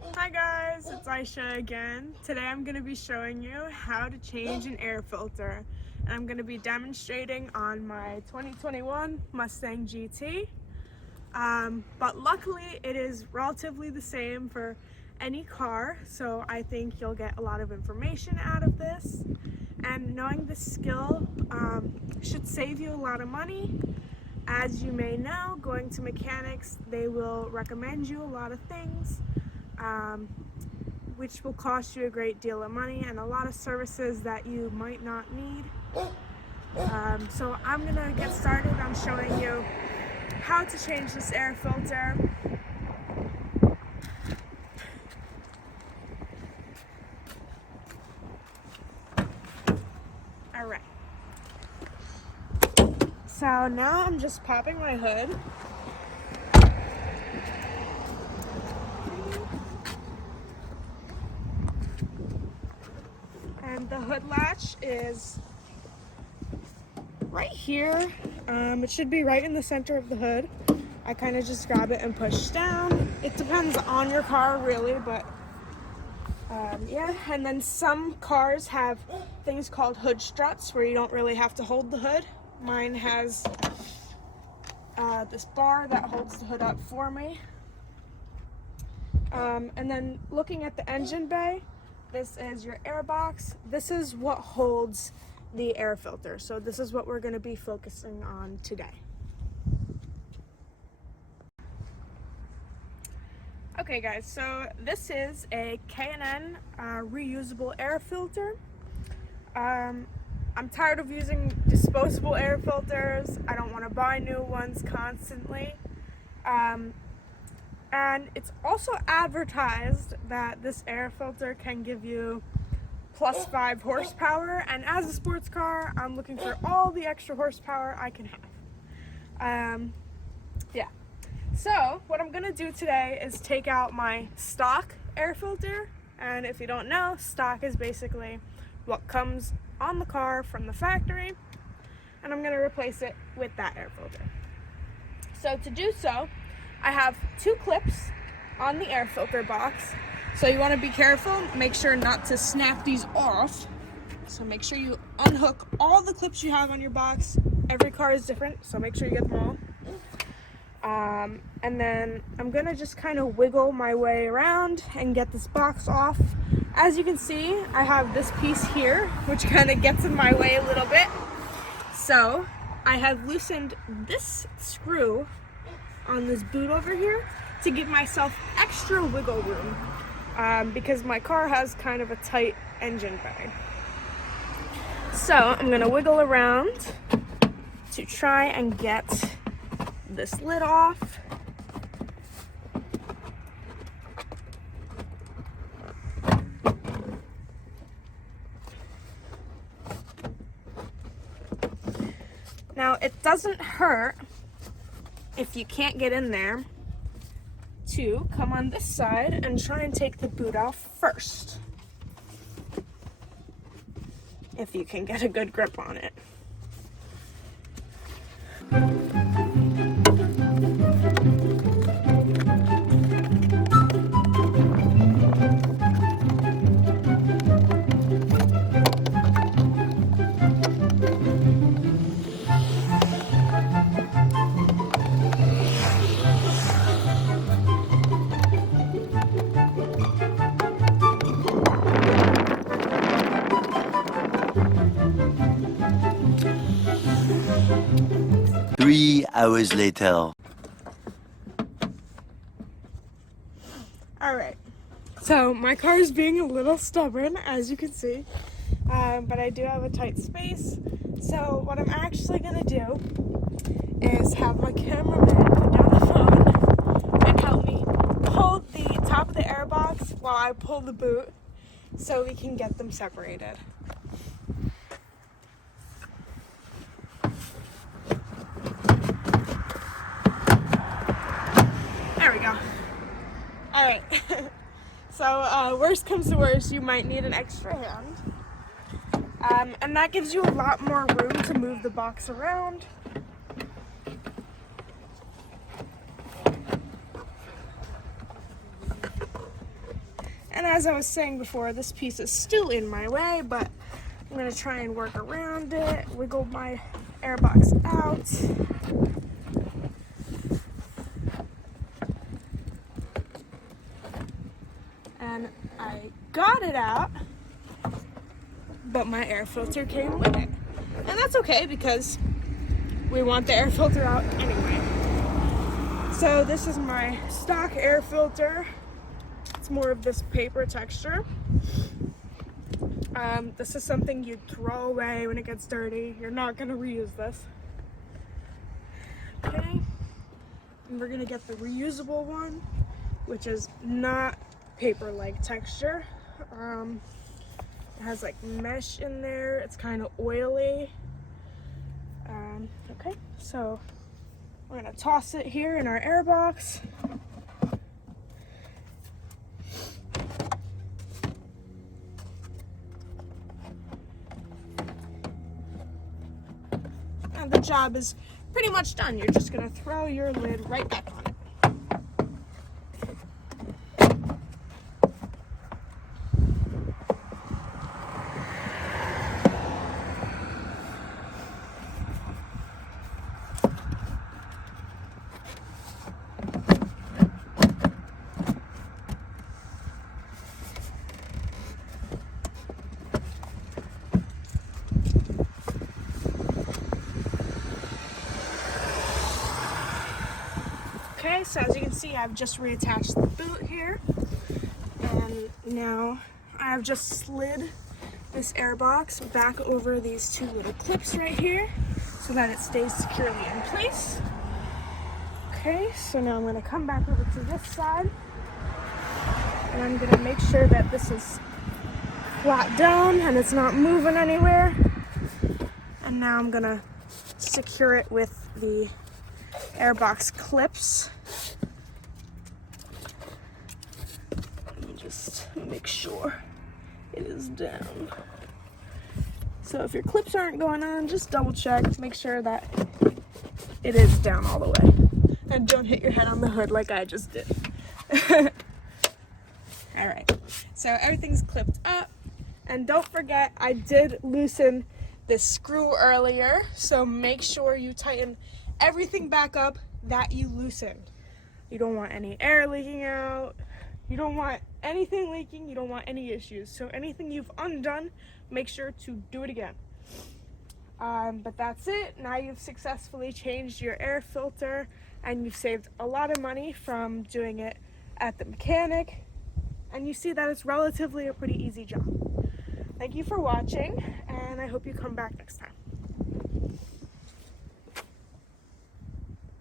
Hi guys, it's Aisha again. Today I'm going to be showing you how to change an air filter. And I'm going to be demonstrating on my 2021 Mustang GT. But luckily it is relatively the same for any car, so I think you'll get a lot of information out of this. And knowing this skill should save you a lot of money. As you may know, going to mechanics, they will recommend you a lot of things, which will cost you a great deal of money and a lot of services that you might not need. So I'm gonna get started on showing you how to change this air filter. Alright. So now I'm just popping my hood. And the hood latch is right here. It should be right in the center of the hood. I kind of just grab it and push down. It depends on your car really, but yeah. And then some cars have things called hood struts where you don't really have to hold the hood. Mine has this bar that holds the hood up for me. And then looking at the engine bay, this is your air box. This is what holds the air filter. So this is what we're going to be focusing on today. Okay guys, so this is a K&N reusable air filter. I'm tired of using disposable air filters. I don't want to buy new ones constantly. And it's also advertised that this air filter can give you plus 5 horsepower, and as a sports car, I'm looking for all the extra horsepower I can have. Yeah. So what I'm gonna do today is take out my stock air filter, and if you don't know, stock is basically what comes on the car from the factory, and I'm gonna replace it with that air filter. So to do so, I have 2 clips on the air filter box. So you want to be careful, make sure not to snap these off. So make sure you unhook all the clips you have on your box. Every car is different, so make sure you get them all. And then I'm gonna just kind of wiggle my way around and get this box off. As you can see, I have this piece here, which kind of gets in my way a little bit. So I have loosened this screw on this boot over here to give myself extra wiggle room, because my car has kind of a tight engine bay. So I'm gonna wiggle around to try and get this lid off. Now it doesn't hurt if you can't get in there to come on this side and try and take the boot off first, if you can get a good grip on it. Three hours later. Alright, so my car is being a little stubborn, as you can see, but I do have a tight space. So what I'm actually going to do is have my cameraman put down the phone and help me pull the top of the air box while I pull the boot so we can get them separated. There we go. Alright, so worst comes to worst, you might need an extra hand. And that gives you a lot more room to move the box around. And as I was saying before, this piece is still in my way, but I'm gonna try and work around it, wiggle my airbox out. And I got it out, but my air filter came with it. And that's okay because we want the air filter out anyway. So this is my stock air filter. It's more of this paper texture. This is something you'd throw away when it gets dirty. You're not gonna reuse this. Okay, and we're gonna get the reusable one, which is not paper-like texture. It has like mesh in there. It's kind of oily. Okay, so we're gonna toss it here in our air box. And the job is pretty much done. You're just gonna throw your lid right back on it. Okay, so as you can see, I've just reattached the boot here, and now I've just slid this air box back over these two little clips right here so that it stays securely in place. Okay, so now I'm going to come back over to this side, and I'm going to make sure that this is flat down and it's not moving anywhere. And now I'm going to secure it with the airbox clips. Let me just make sure it is down. So if your clips aren't going on, just double check, make sure that it is down all the way. And don't hit your head on the hood like I just did. Alright, so everything's clipped up. And don't forget, I did loosen this screw earlier, so make sure you tighten everything back up that you loosened. You don't want any air leaking out. You don't want anything leaking. You don't want any issues. So anything you've undone, make sure to do it again. But that's it. Now you've successfully changed your air filter and you've saved a lot of money from doing it at the mechanic. And you see that it's relatively a pretty easy job. Thank you for watching, and I hope you come back next time.